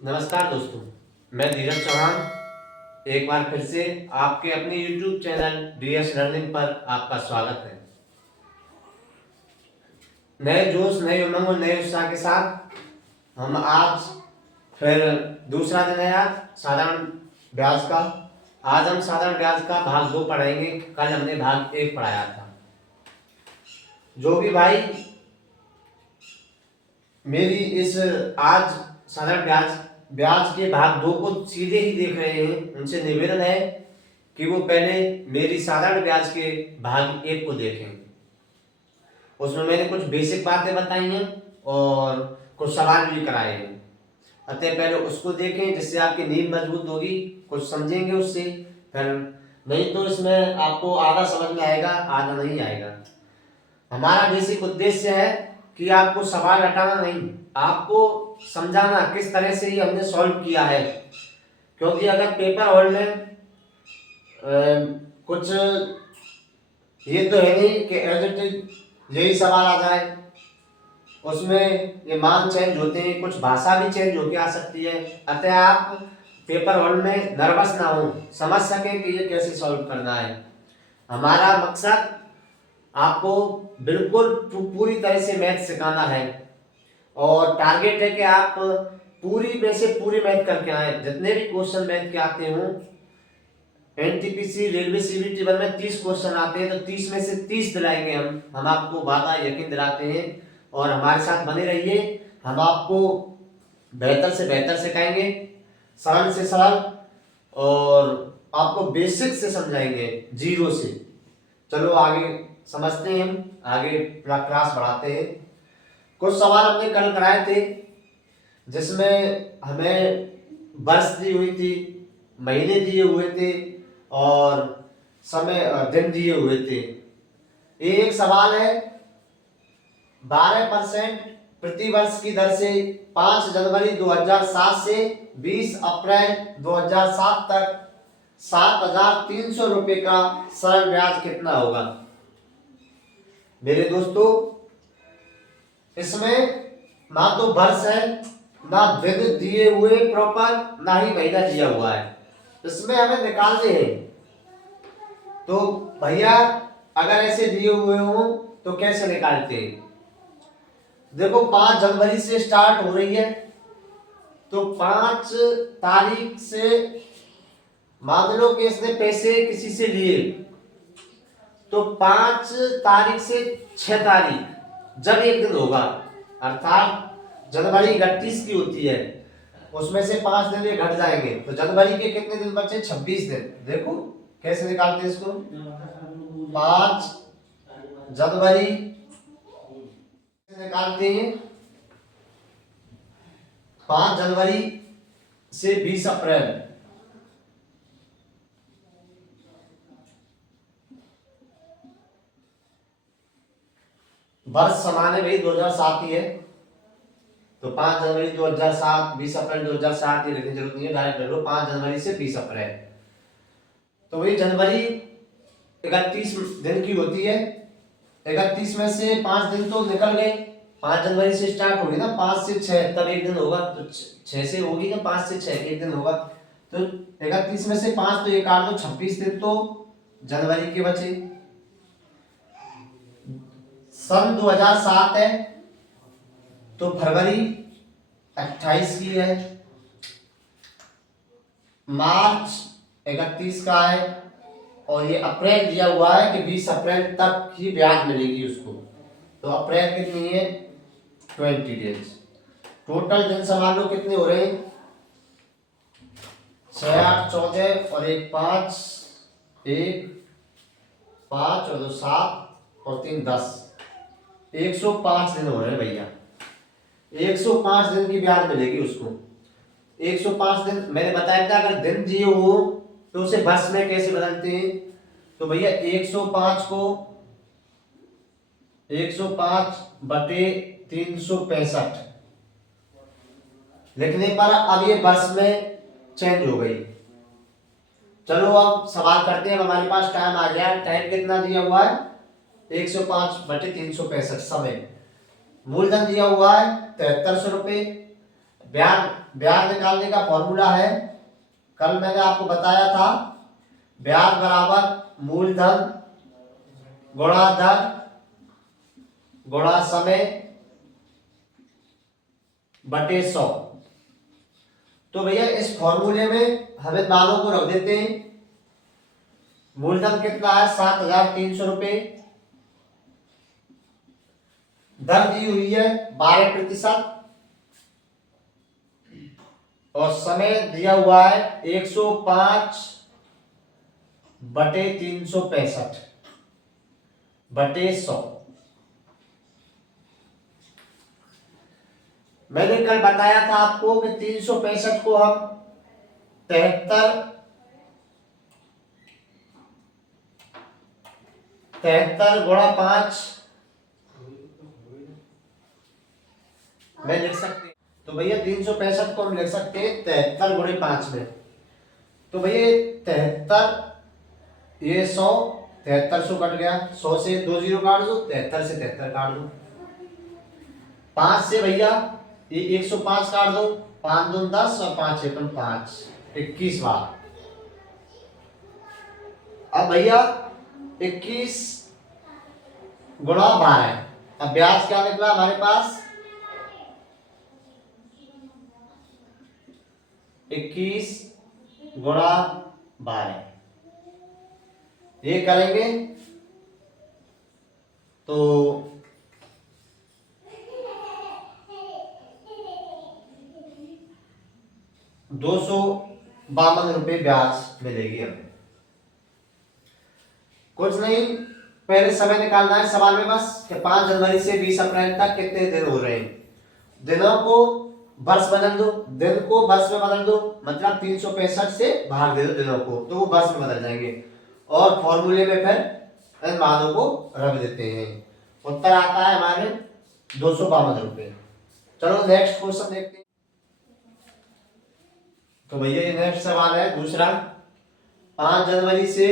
नमस्कार दोस्तों, मैं धीरज चौहान एक बार फिर से आपके अपने YouTube चैनल DS लर्निंग पर आपका स्वागत है। नए जोश, नए उमंग और नए उत्साह के साथ हम आज फिर दूसरा दिन है आज साधारण ब्याज का। आज हम साधारण ब्याज का भाग 2 पढ़ेंगे। कल हमने भाग 1 पढ़ाया था। जो भी भाई मेरी इस आज साधारण ब्याज ब्याज के भाग 2 को सीधे ही देख रहे हैं, उनसे निवेदन है कि वो पहले मेरी साधारण ब्याज के भाग 1 को देखें। उसमें मैंने कुछ बेसिक बातें बताई हैं और कुछ सवाल भी कराए हैं। अतः पहले उसको देखें जिससे आपकी नींव मजबूत होगी, कुछ समझेंगे उससे। फिर नहीं तो इसमें आपको आधा समझ में आएगा, आधा नहीं आएगा। हमारा बेसिक उद्देश्य है कि आपको सवाल हटाना नहीं, आपको समझाना किस तरह से ये हमने सॉल्व किया है। क्योंकि अगर पेपर हॉल में कुछ ये तो है नहीं कि एज इट इज यही सवाल आ जाए, उसमें ये मान चेंज होते हैं, कुछ भाषा भी चेंज होके आ सकती है। अतः आप पेपर हॉल में नर्वस ना हो, समझ सकें कि ये कैसे सॉल्व करना है। हमारा मकसद आपको बिल्कुल पूरी तरह से मैथ सिखाना है और टारगेट है कि आप पूरी में से पूरी मैथ करके आए। जितने भी क्वेश्चन मैथ के आते हों, एनटीपीसी रेलवे सीबीटी वन में 30 क्वेश्चन आते हैं तो 30 में से 30 दिलाएंगे हम आपको वादा यकीन दिलाते हैं। और हमारे साथ बने रहिए, हम आपको बेहतर से बेहतर सिखाएंगे, सरल से सरल, और आपको बेसिक से समझाएंगे, जीरो से। चलो आगे समझते हैं, हम आगे क्लास बढ़ाते हैं। कुछ सवाल हमने कल कराए थे जिसमें हमें वर्ष दी हुई थी, महीने दिए हुए थे और समय दिन दिए हुए थे। एक सवाल है 12% प्रति वर्ष की दर से 5 जनवरी 2007 से 20 अप्रैल 2007 तक 7,300 रुपए का सरल ब्याज कितना होगा। मेरे दोस्तों, इसमें ना तो वर्ष है, ना दिन दिए हुए प्रॉपर, ना ही महीना दिया हुआ है। इसमें हमें निकालने हैं। तो भैया अगर ऐसे दिए हुए हो तो कैसे निकालते हैं? देखो 5 जनवरी से स्टार्ट हो रही है तो 5 तारीख से मान लो कि इसने पैसे किसी से लिए, तो 5 तारीख से 6 तारीख जब एक दिन होगा, अर्थात जनवरी 31 की होती है, उसमें से 5 दिन ये घट जाएंगे तो जनवरी के कितने दिन बचे? 26 दिन। देखो कैसे निकालते हैं इसको। 5 जनवरी निकालते हैं 5 जनवरी से 20 अप्रैल, वर्ष समान है भाई, 2007 ही है। तो 5 जनवरी 2007, 20 अप्रैल 2007, ये लिखने की जरूरत नहीं है, डायरेक्ट ले लो 5 जनवरी से 20 अप्रैल। तो वही जनवरी 31 दिन की होती है, 31 में से 5 दिन तो निकल गए। 5 जनवरी से स्टार्ट होगी ना, 5 से 6 तब एक दिन होगा, तो 6 से होगी ना, 5 से 6 एक दिन होगा। तो 31 में से 5 तो ये काट दो, 26 दिन तो जनवरी के बचे। सन 2007 है तो फरवरी 28 की है, मार्च 31 का है, और ये अप्रैल दिया हुआ है कि 20 अप्रैल तक ही ब्याज मिलेगी उसको। तो अप्रैल कितनी है? 20 डेज। टोटल दिन समान लो कितने हो रहे हैं? 6 8 14 और 1 5, 1 5 और 2 7 और 3 10, 105 दिन हो रहे हैं भैया। 105 दिन की ब्याज मिलेगी उसको। 105 दिन मैंने बताया था, अगर दिन दिए हो तो उसे वर्ष में कैसे बदलते हैं। तो भैया 105 को 105 बटे 365 लिखने पर अब ये वर्ष में चेंज हो गई। चलो अब सवाल करते हैं। अब हमारे पास टाइम आ गया। टाइम कितना दिया हुआ है? 105 बटे 365। समय मूलधन दिया हुआ है 7300 रुपये, ब्याज ब्याज निकालने का फॉर्मूला है, कल मैंने आपको बताया था, ब्याज बराबर मूलधन गुणा दर गुणा समय बटे 100। तो भैया इस फॉर्मूले में हमें मानों को रख देते हैं। मूलधन कितना है 7,300 रुपये, दर दी हुई है 12%, और समय दिया हुआ है 105 बटे 365 बटे 100। मैंने कल बताया था आपको कि 365 को हम 73 गुणा 5 में लिख सकते हैं। तो भैया 365 को हम लिख सकते हैं 73 गुणे 5 में। तो भैया 73, ये 100, 73 कट गया, 100 से 2 जीरो काट दो, 73 से 73 काट दो, 5 से भैया ये 105 काट दो, 5 दूनी 10 और 5 एकम 5, 21 बार। अब भैया 21 गुणा 12, अब ब्याज क्या निकला हमारे पास 21 गुणा 12, ये करेंगे तो 252 रुपये ब्याज मिलेगी हमें। कुछ नहीं, पहले समय निकालना है सवाल में बस कि 5 जनवरी से 20 अप्रैल तक कितने दिन हो रहे हैं। दिनों को वर्ष बदल दो, दिन को वर्ष में बदल दो, मतलब 365 से भाग दे दो दिनों को, तो वो वर्ष में बदल जाएंगे, और फॉर्मूले में फिर इन मानों को रख देते हैं। उत्तर आता है हमारे 252 रुपये। चलो नेक्स्ट क्वेश्चन देखते हैं। तो भैया ये नेक्स्ट सवाल है दूसरा, 5 जनवरी से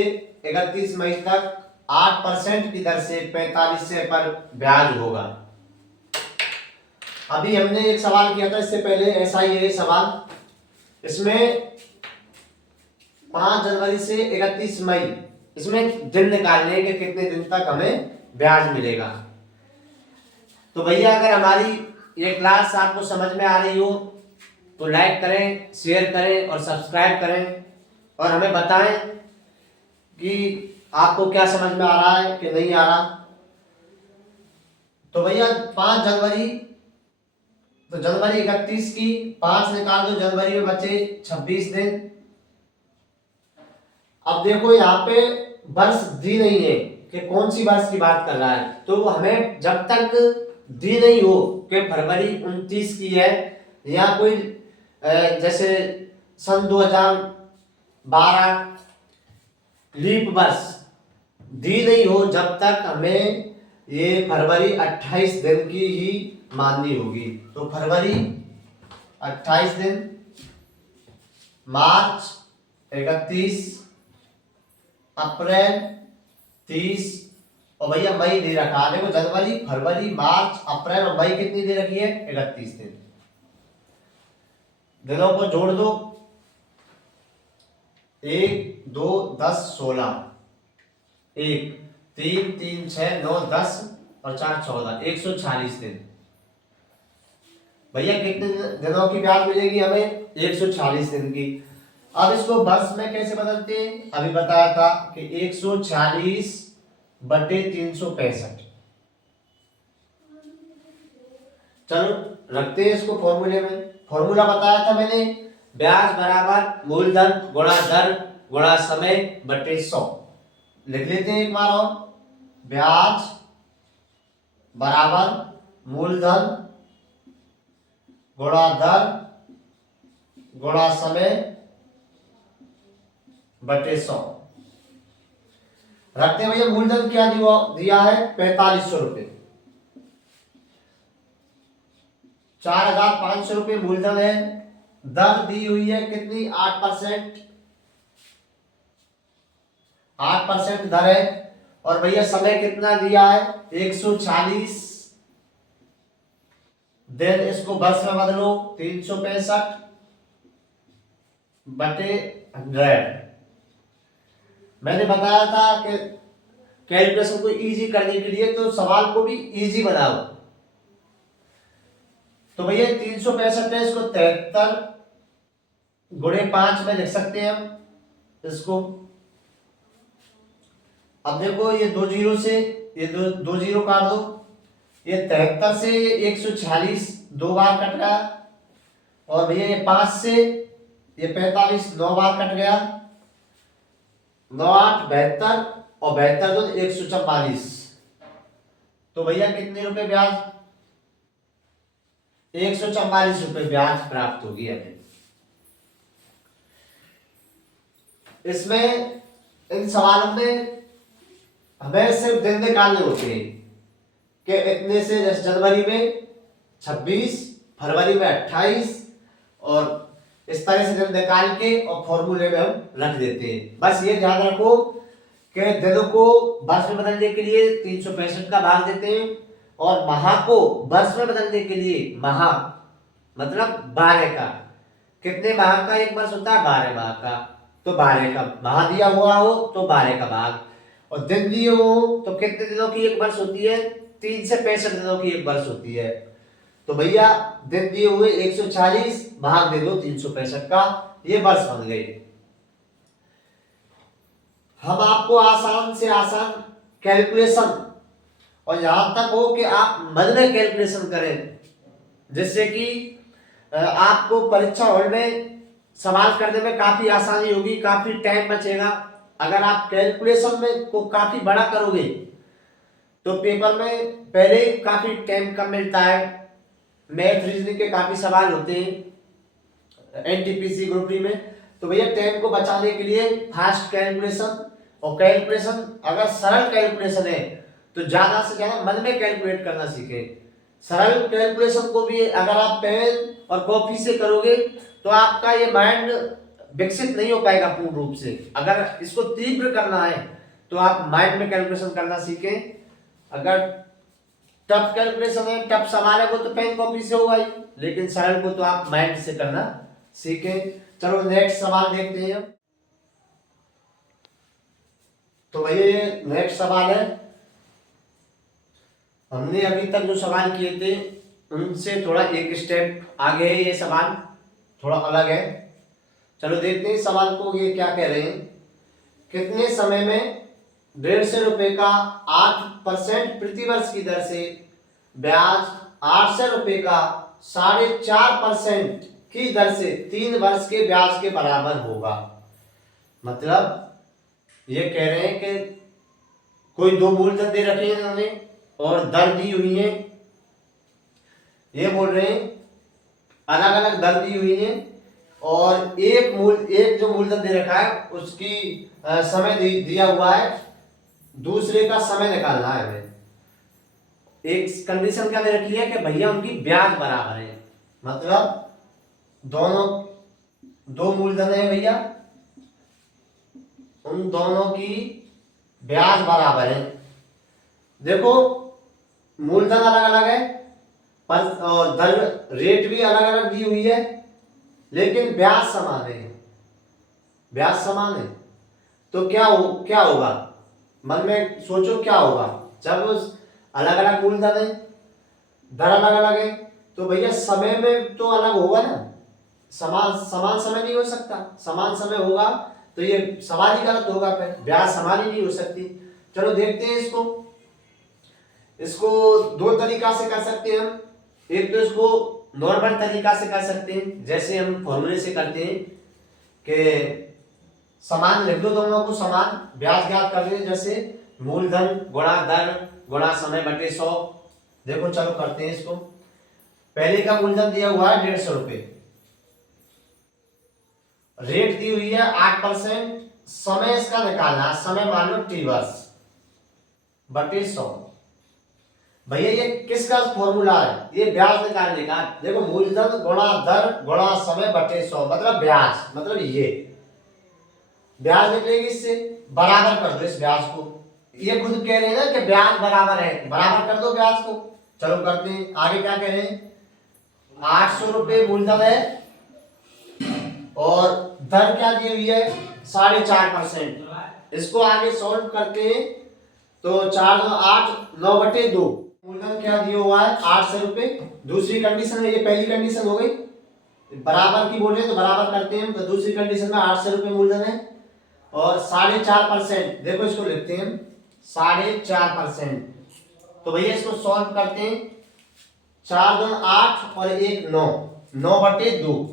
31 मई तक 8% की दर से 4500 पर ब्याज होगा। अभी हमने एक सवाल किया था इससे पहले, ऐसा ही है सवाल। इसमें 5 जनवरी से 31 मई, इसमें दिन निकालने के कितने दिन तक हमें ब्याज मिलेगा। तो भैया अगर हमारी ये क्लास आपको समझ में आ रही हो तो लाइक करें, शेयर करें और सब्सक्राइब करें, और हमें बताएं कि आपको क्या समझ में आ रहा है कि नहीं आ रहा। तो भैया 5 जनवरी, तो जनवरी 31 की 5 निकाल दो, जनवरी में बचे 26 दिन। अब देखो यहाँ पे वर्ष दी नहीं है कि कौन सी वर्ष की बात कर रहा है, तो हमें जब तक दी नहीं हो कि फरवरी 29 की है या कोई जैसे सन 2012 लीप वर्ष दी नहीं हो, जब तक हमें ये फरवरी 28 दिन की ही माननी होगी। तो फरवरी 28 दिन, मार्च 31, अप्रैल 30, और भैया मई दे रखा है। देखो जनवरी, फरवरी, मार्च, अप्रैल और मई कितनी दे रखी है 31 दिन। दिनों को जोड़ दो, 1 2 10 16, 1 3 3 6 9 10 और 4 14, 146 दिन। भैया कितने दिनों की ब्याज मिलेगी हमें 146 दिन की। अब इसको वर्ष में कैसे बदलते हैं, अभी बताया था कि 146 बटे 365। चलो रखते हैं इसको फॉर्मूले में। फॉर्मूला बताया था मैंने, ब्याज बराबर मूलधन गुणा दर गुणा समय बटे 100। लिख लेते हैं एक बार और, ब्याज बराबर मूलधन गुणा दर गुणा समय बटे 100। रखते हैं भैया, मूलधन क्या दिया है 4500 रुपये, 4500 रुपये मूलधन है। दर दी हुई है कितनी 8%, 8% दर है, और भैया समय कितना दिया है 140 देन इसको वर्ष में बदलो, 365 बटे 100। मैंने बताया था कि कैलकुलेशन को इजी करने के लिए तो सवाल को भी इजी बनाओ। तो भैया 365 है, इसको 73 गुणे 5 में लिख सकते हैं हम इसको। अब देखो ये 2 जीरो से ये दो जीरो काट दो, ये 73 से 146 2 बार कट गया, और भैया ये 5 से ये 45 9 बार कट गया, 9 8 72 और 72 तो 144। तो भैया कितने रुपए ब्याज? 144 रुपए ब्याज प्राप्त होगी हमें। इसमें इन सवालों में हमें सिर्फ दिन निकालने होते हैं कि इतने से जनवरी में 26, फरवरी में 28, और इस तरह से दिन निकाल के और फॉर्मूले में हम रख देते हैं। बस ये ध्यान रखो कि दिनों को वर्ष में बदलने के लिए 365 का भाग देते हैं, और माह को वर्ष में बदलने के लिए माह मतलब 12 का। कितने माह का एक वर्ष होता है? 12 माह का। तो 12 का माह दिया हुआ हो तो 12 का भाग, और दिन दिए हो तो कितने दिनों की एक वर्ष होती है? 3 से 65 दिनों की एक वर्ष होती है। तो भैया दिन दिए हुए 140 भाग दे दो 365 का, ये वर्ष बन गए। हम आपको आसान से आसान कैलकुलेशन, और यहां तक हो कि आप मन में कैलकुलेशन करें, जिससे कि आपको परीक्षा हॉल में सवाल करने में काफी आसानी होगी, काफी टाइम बचेगा। अगर आप कैलकुलेशन में को काफी बड़ा करोगे तो पेपर में पहले ही काफी टाइम कम मिलता है। मैथ रीजनिंग के काफी सवाल होते हैं एनटीपीसी ग्रुप डी में। तो भैया टाइम को बचाने के लिए फास्ट कैलकुलेशन, और कैलकुलेशन अगर सरल कैलकुलेशन है तो ज्यादा से ज्यादा मन में कैलकुलेट करना सीखें। सरल कैलकुलेशन को भी अगर आप पेन और कॉपी से करोगे तो आपका ये माइंड विकसित नहीं हो पाएगा पूर्ण रूप से। अगर इसको तीव्र करना है तो आप माइंड में कैलकुलेशन करना सीखें। अगर टफ कैलकुलेशन है, टफ सवाल है, वो तो पेन कॉपी से होगा ही, लेकिन सरल को तो आप माइंड से करना सीखें। चलो नेक्स्ट सवाल देखते हैं। तो भैया ये नेक्स्ट सवाल है, हमने अभी तक जो सवाल किए थे उनसे थोड़ा एक स्टेप आगे है, ये सवाल थोड़ा अलग है। चलो देखते हैं सवाल को, ये क्या कह रहे हैं। कितने समय में 150 रुपए का 8% प्रति वर्ष की दर से ब्याज 800 रुपए का 4.5% की दर से 3 वर्ष के ब्याज के बराबर होगा। मतलब ये कह रहे हैं कि कोई दो मूलधन दे रखे हैं इन्होंने और दर दी हुई है। ये बोल रहे हैं अलग अलग दर दी हुई है, और एक जो मूलधन दे रखा है उसकी समय दिया हुआ है, दूसरे का समय निकालना है हमें। एक कंडीशन क्या दे रखी है कि भैया उनकी ब्याज बराबर है। मतलब दोनों दो मूलधन है भैया, उन दोनों की ब्याज बराबर है। देखो मूलधन अलग अलग है पर और दर रेट भी अलग अलग दी हुई है, लेकिन ब्याज समान है। ब्याज समान है तो क्या होगा? मन में सोचो क्या होगा जब अलग अलग मूलधन है, दर अलग अलग है, तो भैया समय में तो अलग होगा ना। समान समय नहीं हो सकता। समान समय होगा तो ये सवाल ही गलत होगा, फिर ब्याज समान ही नहीं हो सकती। चलो देखते हैं इसको दो तरीका से कर सकते हैं हम। एक तो इसको नॉर्मल तरीका से कर सकते हैं, जैसे हम फॉर्मूले से करते हैं कि समान लिख दो, दोनों को समान ब्याज ज्ञात कर लें, जैसे मूलधन गुणा दर गुणा समय बटे 100। देखो चलो करते हैं इसको। पहले का मूलधन दिया हुआ है 150 रुपए, रेट दी हुई है 8%, समय इसका निकालना है, समय मान लो t वर्ष बटे 100। भैया ये किसका फॉर्मूला है? ये ब्याज निकालने का। देखो मूलधन गुणा दर गुणा समय बटे 100 मतलब ब्याज, मतलब ये ब्याज निकलेगी, इससे बराबर कर दो इस ब्याज को। ये खुद कह रहे हैं ना कि ब्याज बराबर है, बराबर कर दो ब्याज को। चलो करते हैं। आगे क्या कह रहे हैं 800 रुपये मूलधन है और दर क्या दी हुई है 4.5%। इसको आगे सॉल्व करते हैं तो 4 2 8 9/2 मूलधन क्या दिया हुआ है 800 रुपये। दूसरी कंडीशन है, ये पहली कंडीशन हो गई, बराबर की बोल रहे हैं तो बराबर करते हैं। तो दूसरी कंडीशन में 800 रुपये मूलधन है और 4.5%, देखो इसको लिखते हैं 4.5%। तो भैया इसको सॉल्व करते हैं, 4 2 8 और 1 9, 9/2,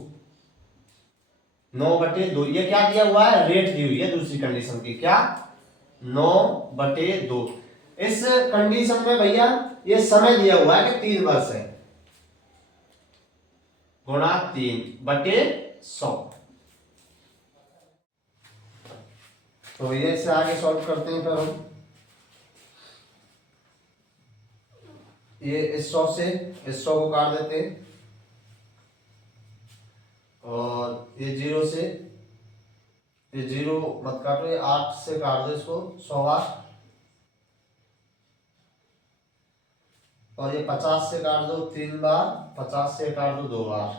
9/2। ये क्या दिया हुआ है, रेट दी हुई है दूसरी कंडीशन की, क्या 9/2। इस कंडीशन में भैया ये समय दिया हुआ है कि 3 वर्ष है, गुणा 3/100। तो भैया इसे आगे सॉल्व करते हैं फिर हम। ये इस 100 से इस 100 को काट देते हैं और ये 0 से ये 0 मत काटो, ये 8 से काट दो इसको 100 बार और ये 50 से काट दो 3 बार, 50 से काट दो 2 बार।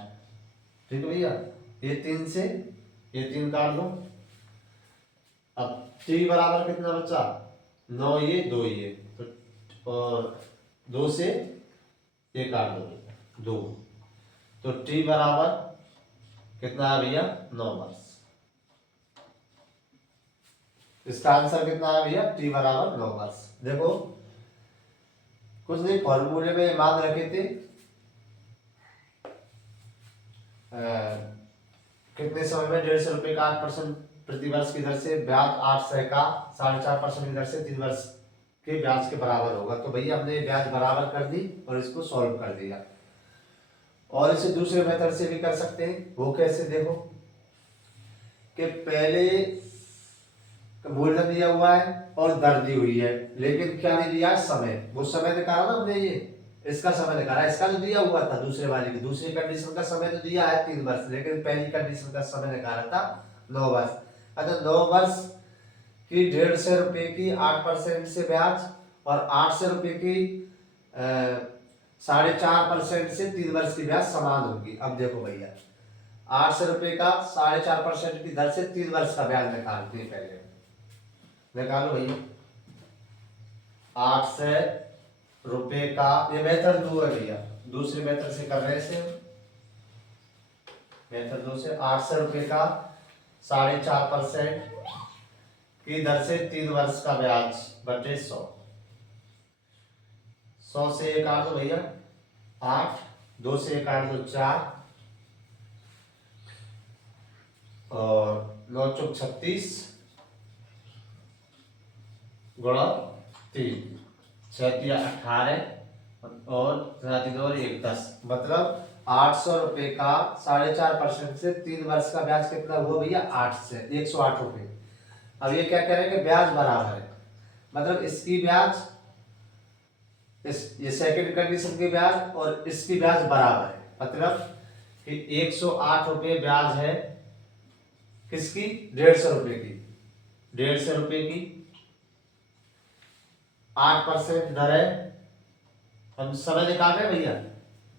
ठीक है भैया, ये 3 से ये 3 काट दो। अब टी बराबर कितना बचा 9 ये 2 ये, तो और 2 से ये काट दो 2, तो टी बराबर कितना है भैया 9 वर्ष। इसका आंसर कितना है भैया, टी बराबर 9 वर्ष। देखो कुछ नहीं, फॉर्मूले में मान रखे थे कितने समय में 150 रुपए का 8% प्रति वर्ष की दर से ब्याज 800 का 4.5% की दर से 3 वर्ष के ब्याज के बराबर होगा। तो भैया हमने ब्याज बराबर कर दी और इसको सॉल्व कर दिया। और इसे दूसरे मेथड से भी कर सकते हैं, वो कैसे, देखो कि पहले मूलधन दिया हुआ है और दर दी हुई है, लेकिन क्या नहीं दिया समय, वो समय निकाला ना हमने, ये इसका समय निकाला, इसका जो दिया हुआ था दूसरे वाले की दूसरी कंडीशन का समय तो दिया है 3 वर्ष, लेकिन पहली कंडीशन का समय निकाला था 9 वर्ष। अच्छा 9 वर्ष की 150 रुपए की 8% से ब्याज और 800 रुपए की 4.5% से 3 वर्ष की ब्याज समान होगी। अब देखो भैया 800 रुपए का 4.5% की दर से 3 वर्ष का ब्याज निकालते हैं, पहले निकालो भैया। 800 रुपए का, ये मेथड 2 है भैया, दूसरे मेथड से कर रहे हैं, मेथड 2 से 800 रुपए का 4.5% की दर से 3 वर्ष का ब्याज बटे 100। 100 से 1 काट दो भैया 8, 2 से 1 काट दो 4 और 9 चौक 36 गुणा 3, 6 तिया 18 और 1 10, मतलब 800 रुपए का 4.5% से 3 वर्ष का ब्याज कितना हुआ भैया 8 से 108 रुपए। अब ये क्या करेंगे, ब्याज बराबर है, मतलब इसकी ब्याज ये सेकंड कंडीशन की ब्याज और इसकी ब्याज बराबर है, मतलब कि 108 रुपए ब्याज है किसकी 150 रुपए की, 150 रुपए की 8% दर है। हम समय निकाल रहे हैं भैया,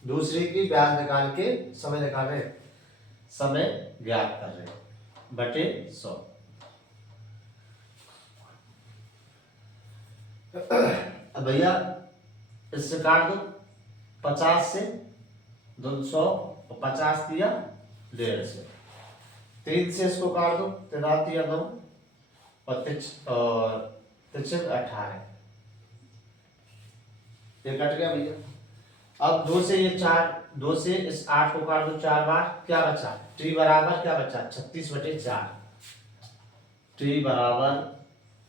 दूसरी की ब्याज निकाल के समय निकाल रहे हैं, समय ज्ञात कर रहे हैं बटे 100। अब भैया इससे काट दो 50 से 200 और 50 दिया 150, 3 से इसको काट दो 3 या 9 और 18, ये कट गया भैया। अब 2 से ये 4, 2 से इस 8 को काट दो 4 बार, क्या बचा टी बराबर क्या बचा 36/4, टी बराबर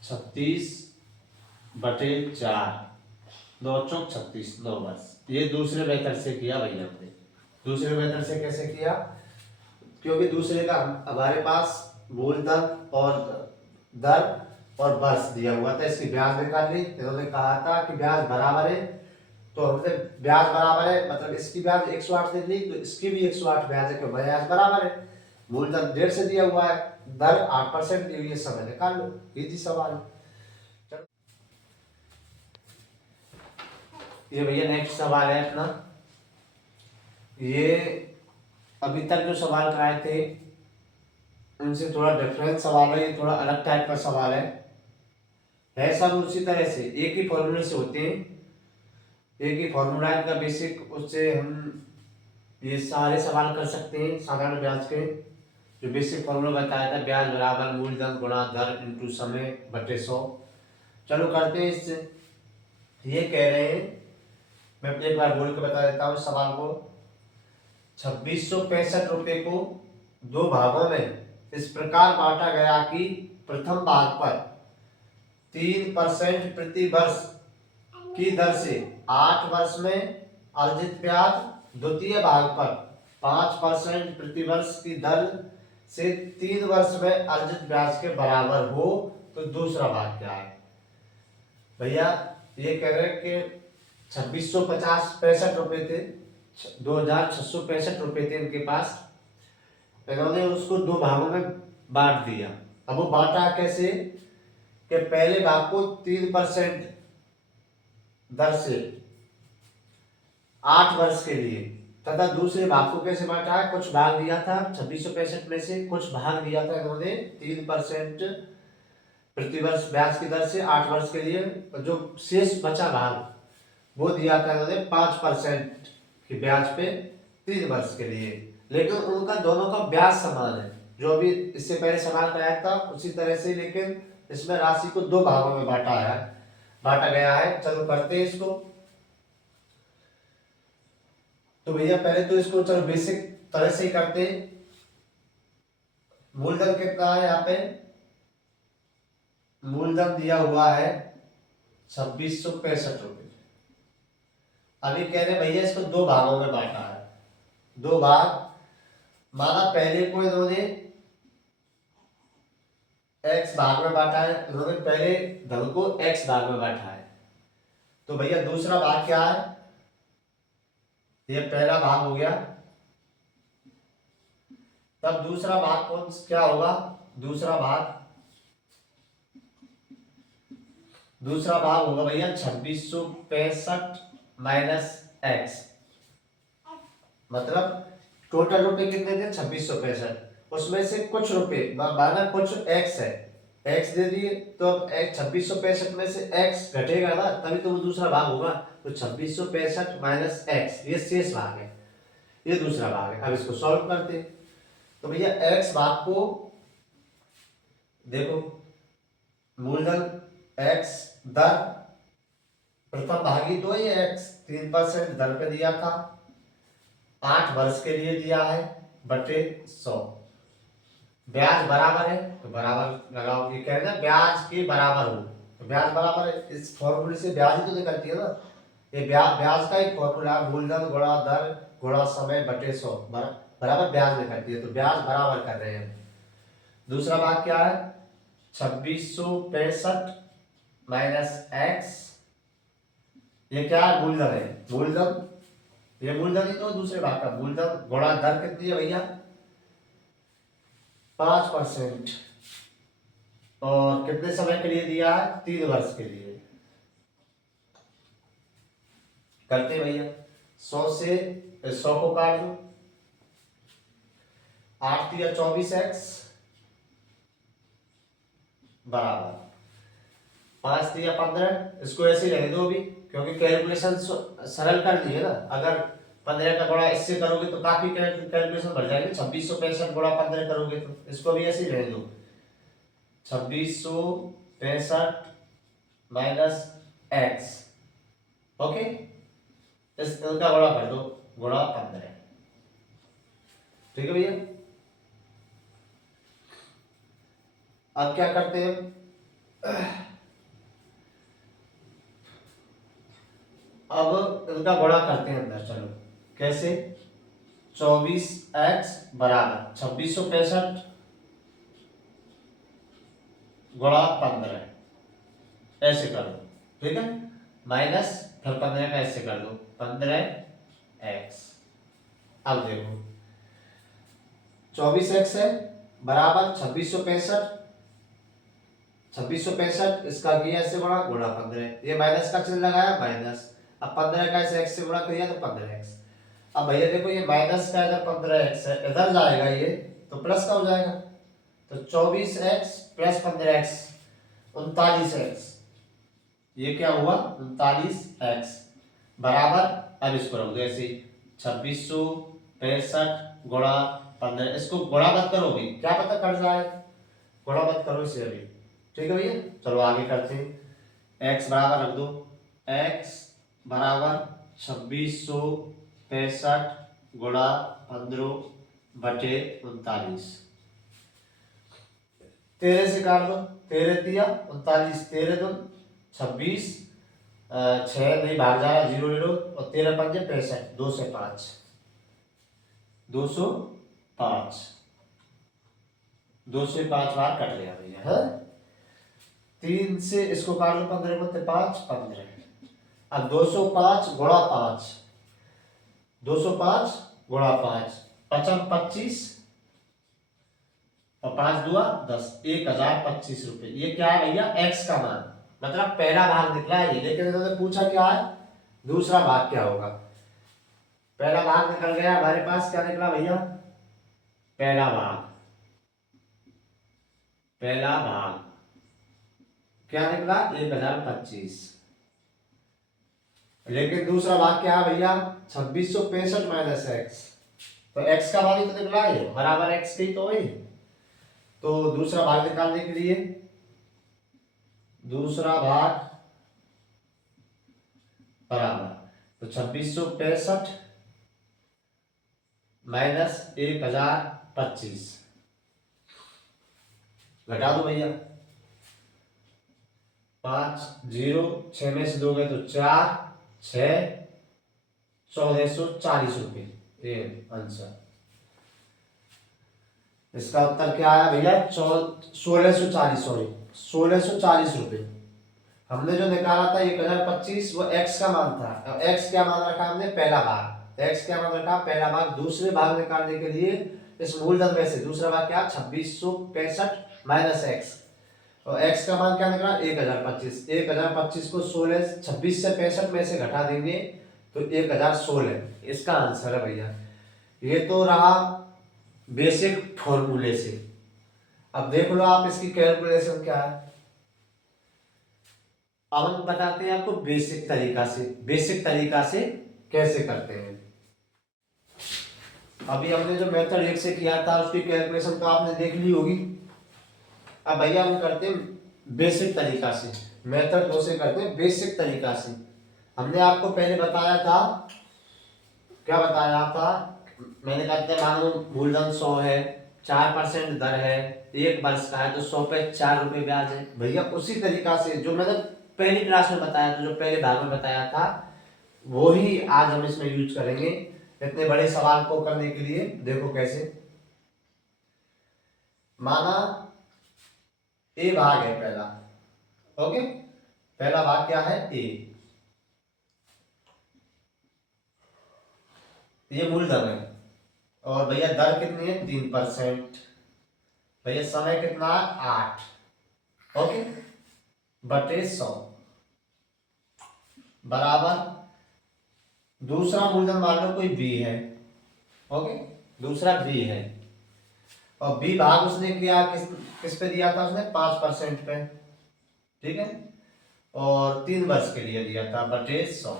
36/4, 9 चौक 36, 9 वर्ष। ये दूसरे मेथड से किया भैया हमने। दूसरे मेथड से कैसे किया, क्योंकि दूसरे का हमारे पास मूलधन और दर और वर्ष दिया हुआ था, इसकी ब्याज निकाल ली, इन्होंने कहा था कि ब्याज बराबर है, तो हमने ब्याज बराबर है मतलब इसकी ब्याज 108 दे दी, तो इसकी भी 108 ब्याज है, क्योंकि ब्याज बराबर है, मूलधन 1.5 से दिया हुआ है, दर 8% दी हुई है, समय निकाल लो, इजी सवाल है। ये भैया नेक्स्ट सवाल है अपना, ये अभी तक जो सवाल कराए थे उनसे थोड़ा डिफरेंट सवाल है, ये थोड़ा अलग टाइप का सवाल है सब उसी तरह से, एक ही फॉर्मूले से होते हैं, एक ही फॉर्मूला का बेसिक, उससे हम ये सारे सवाल कर सकते हैं साधारण ब्याज के। जो बेसिक फॉर्मूला बताया था, ब्याज बराबर मूलधन गुणा दर इंटू समय बटे 100। चलो करते हैं इससे। ये कह रहे हैं, मैं एक बार बोल के बता देता हूँ सवाल को। 2665 रुपये को दो भागों में इस प्रकार बांटा गया कि प्रथम भाग पर 3% प्रति वर्ष की दर से 8 वर्ष में अर्जित ब्याज, द्वितीय भाग पर 5% प्रति वर्ष की दर से 3 वर्ष में अर्जित ब्याज के बराबर हो, तो दूसरा भाग क्या है? भैया ये कह रहे हैं कि 2665 रुपये थे, 2665 रुपये थे इनके पास, इन्होंने उसको दो भागों में बांट दिया। अब वो बांटा कैसे कि पहले भाग को 3% दर से 8 वर्ष के लिए, तथा दूसरे भाग को कैसे बांटा है? कुछ भाग दिया था 2665 में से, कुछ भाग दिया था इन्होंने 3% प्रतिवर्ष ब्याज की दर से 8 वर्ष के लिए, जो शेष बचा भाग वो दिया था इन्होंने 5% की ब्याज पे 3 वर्ष के लिए। लेकिन उनका दोनों का ब्याज समान है, जो अभी इससे पहले सवाल कराया था उसी तरह से, लेकिन इसमें राशि को दो भागों में बांटा गया है। चलो करते हैं इसको। तो भैया पहले तो इसको चलो बेसिक तरह से ही करते हैं। मूलधन कितना है यहाँ पे? मूलधन दिया हुआ है 2665 रुपये। अभी कह रहे भैया इसको दो भागों में बांटा है, दो भाग। माना पहले को इन्होंने x भाग में बांटा है, इन्होंने पहले धन को x भाग में बांटा है, तो भैया दूसरा भाग क्या है? ये पहला भाग हो गया, तब दूसरा भाग कौन क्या होगा? दूसरा भाग होगा भैया 2665 माइनस x। मतलब टोटल रुपए कितने थे? 2665, उसमें से कुछ रुपए माना कुछ x है, x दे दिए, तो अब 2665 में से x घटेगा ना, तभी तो वो दूसरा भाग होगा। तो 2665 माइनस x, ये शेष भाग है, ये दूसरा भाग है। अब इसको सॉल्व करते हैं। तो भैया x भाग को देखो, मूलधन x दर प्रथम भागी तो ये x 3% दर पे दिया था, 8 वर्ष के लिए दिया है, बटे 100। ब्याज बराबर है तो बराबर लगाओ, ये कहना ब्याज के बराबर हो, तो ब्याज बराबर है, इस फॉर्मूले से ब्याज ही तो निकलती है ना। ये ब्याज का एक फॉर्मूला है, मूलधन गुणा दर गुणा समय बटे 100 बराबर ब्याज निकलती है, तो ब्याज बराबर कर रहे हैं। दूसरा भाग क्या है? 2665 माइनस x, ये क्या है? मूलधन है, मूलधन, ये मूलधन ही तो दूसरे भाग का मूलधन गुणा दर कितनी है भैया? 5%, और कितने समय के लिए दिया है? 3 वर्ष के लिए। करते हैं भैया, 100 से 100 को काट दो, 8 या 24x बराबर 5 या 15, इसको ऐसे ही रहने दो अभी, क्योंकि कैलकुलेशन सरल कर दी है ना। अगर 15 का गुणा इससे करोगे तो काफी कैलकुलेशन बढ़ जाएगी, 2665 गुणा 15 करोगे तो इसको भी ऐसे ही रहने दो, 2665 माइनस x, ओके, इसका गुणा कर दो, गुणा 15, ठीक है भैया। अब क्या करते हैं? अब इनका गुणा करते हैं अंदर, चलो कैसे? 24x बराबर 2665 गुणा 15, ऐसे कर दो, ठीक है, माइनस फिर 15 का ऐसे कर दो, 15x। अब देखो 24x है बराबर 2665, 2665 इसका किया ऐसे गुणा, गुणा 15, ये माइनस का चिन्ह लगाया माइनस, अब 15 का ऐसे x से गुणा किया तो 15x। अब भैया देखो ये माइनस का अगर 15x है, इधर जाएगा ये तो प्लस का हो जाएगा, तो 24x प्लस 15x 39x, ये क्या हुआ 39x बराबर, अब इसको रख दो ऐसे 2665 गुणा 15, इसको गुणा मत करो भी, क्या पता कट जाए, गुणा मत करो इसे अभी, ठीक है भैया। चलो आगे करते हैं, x बराबर रख दो, x बराबर 2665 गुणा 15/39, 13 से काट दो, 13 तिया 39, 13 दून 26, 6 नहीं भाग जा रहा, 0 ले लो, और 13 पंजे 65, 205, 205, 205 बार कट गया भैया है। 3 से इसको काट लो, 15 में 5 15, अब 205 गुणा 5, 205 गुणा 5 पचम 25 और 5 दुआ 10, 1025 रुपए। ये क्या है भैया x का मान, मतलब पहला भाग निकला है ये, लेकिन इन्होंने पूछा क्या है दूसरा भाग क्या होगा। पहला भाग निकल गया हमारे पास, क्या निकला भैया पहला भाग, पहला भाग क्या निकला 1025, लेकिन दूसरा भाग क्या है भैया 2665 माइनस एक्स, तो x का भाग तो निकला है बराबर x की, तो वही, तो दूसरा भाग निकालने के लिए दूसरा भाग बराबर, तो 2665 माइनस 1025, घटा दो भैया, 5 0 6 में से 2 गए तो 4 6 1440 रुपये, ये आंसर। इसका उत्तर क्या आया भैया 1640, सॉरी 1640 रुपये। हमने जो निकाला था 1025 वो x का मान था, अब x क्या मान रखा हमने पहला भाग, x क्या मान रखा पहला भाग, दूसरे भाग निकालने के लिए इस मूलधन में से दूसरा भाग क्या 2665 माइनस x, और x का मान क्या निकला 1025, 1025 को 26 से 65 में से घटा देंगे तो 1016, इसका आंसर है भैया। ये तो रहा बेसिक फॉर्मूले से। अब देख लो आप इसकी कैलकुलेशन क्या है, अब हम बताते हैं आपको बेसिक तरीका से, बेसिक तरीका से कैसे करते हैं। अभी हमने जो मेथड 1 से किया था उसकी कैलकुलेशन तो आपने देख ली होगी। अब भैया हम करते हैं बेसिक तरीका से, मेथड 2 से करते हैं बेसिक तरीका से। हमने आपको पहले बताया था, क्या बताया था, मैंने कहा था मानो मूलधन 100 है, 4% दर है, 1 वर्ष का है, तो 100 पे 4 रुपए ब्याज है भैया। उसी तरीका से जो मैंने पहली क्लास में बताया था, जो पहले भाग में बताया था, वो ही आज हम इसमें यूज करेंगे इतने बड़े सवाल को करने के लिए। देखो कैसे, माना ए भाग है पहला, ओके, पहला भाग क्या है ए, ये मूलधन है, और भैया दर कितनी है 3%, भैया समय कितना है 8, ओके, बटे 100 बराबर, दूसरा मूलधन मान लो कोई बी है, ओके, दूसरा बी है, और बी भाग उसने किया किस पे दिया था उसने 5% पे, ठीक है, और 3 वर्ष के लिए दिया था, बटे 100,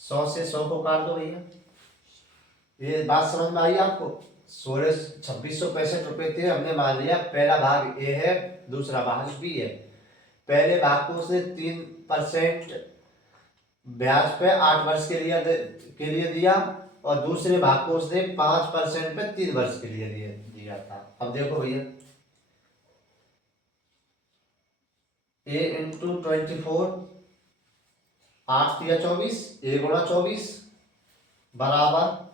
100 से 100 को काट दो भैया। ये बात समझ में आई आपको, 2665 रुपए थे, हमने मान लिया पहला भाग ए है, दूसरा भाग बी है। पहले भाग को उसने 3% ब्याज पे 8 वर्ष के लिए दिया, और दूसरे भाग को उसने 5% पे 3 वर्ष के लिए दिया था। अब देखो भैया, ए इंटू 24, 8 या 24, ए गुणा 24 बराबर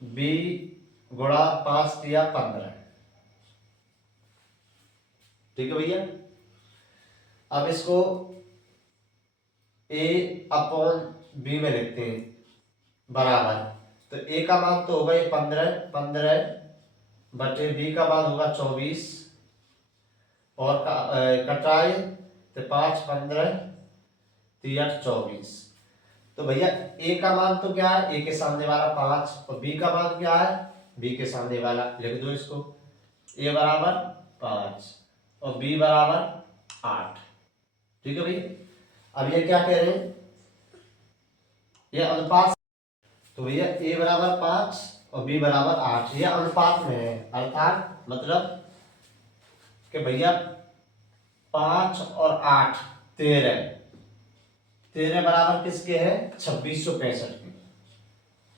बी गुणा 5 या 15, ठीक है भैया। अब इसको ए अपॉन बी में लिखते हैं बराबर, तो ए का मान तो होगा 15 बटे बी का मान होगा 24, और कटाए तो 5 15 3 8 24, तो भैया ए का मान तो क्या है, ए के सामने वाला 5, और बी का मान क्या है, बी के सामने वाला, लिख दो इसको, ए बराबर 5 और बी बराबर 8। ठीक है भैया। अब ये क्या कह रहे हैं, ये अनुपात, तो भैया ए बराबर 5 और बी बराबर 8, ये अनुपात में है, अर्थात मतलब कि भैया 5 और 8 13, 13 बराबर किसके है, 2665 के,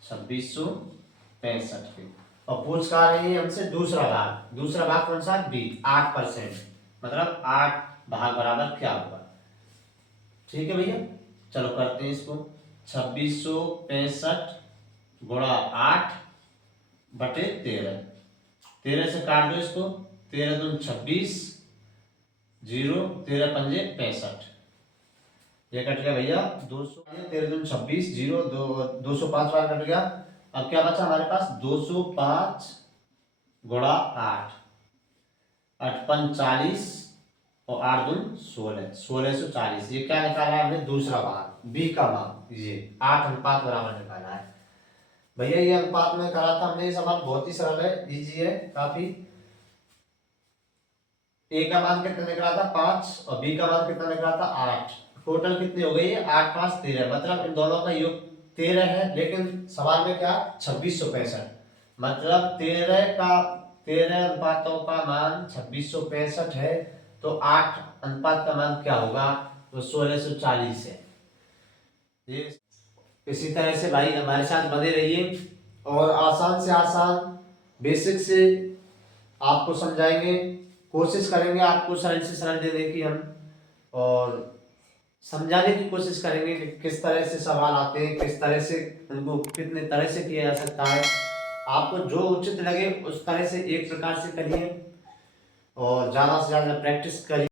2665 के। और पूछ का रही है हमसे दूसरा भाग, दूसरा भाग कौन सा, बी 8%, मतलब 8 भाग बराबर क्या होगा। ठीक है भैया, चलो करते हैं इसको, 2665 गुणा 8 बटे 13, 13 से काट दो इसको, 13 दूनी 26, 0 13 पंजे 65, ये कट गया भैया 200, 13 दूनी 26, 0 205 बार कट गया। अब क्या बचा हमारे पास, 205 गुणा 8, 8 पंच 40 और 8 दून 16, 1640। ये क्या निकाला है हमने, दूसरा भाग, बी का भाग, ये 8 अनुपात बराबर निकाला है भैया। ये अनुपात में करा था हमने, ये सवाल बहुत ही सरल है, इजी है काफी। ए का मान कितना निकला था 5 और बी का मान कितना निकला था 8, टोटल कितनी हो गई है 8 5 13, मतलब इन दोनों का योग 13 है, लेकिन सवाल में क्या 2665, मतलब 13 अनुपातों का मान 2665 है, तो 8 अनुपात का मान क्या होगा, तो 1640 है। इसी तरह से भाई हमारे साथ बने रहिए और आसान से आसान बेसिक से आपको समझाएंगे, कोशिश करेंगे आपको सरल से सरल देने की हम, और समझाने की कोशिश करेंगे कि किस तरह से सवाल आते हैं, किस तरह से उनको कितने तरह से किया जा सकता है। आपको जो उचित लगे उस तरह से एक प्रकार से करिए और ज़्यादा से ज़्यादा प्रैक्टिस करिए।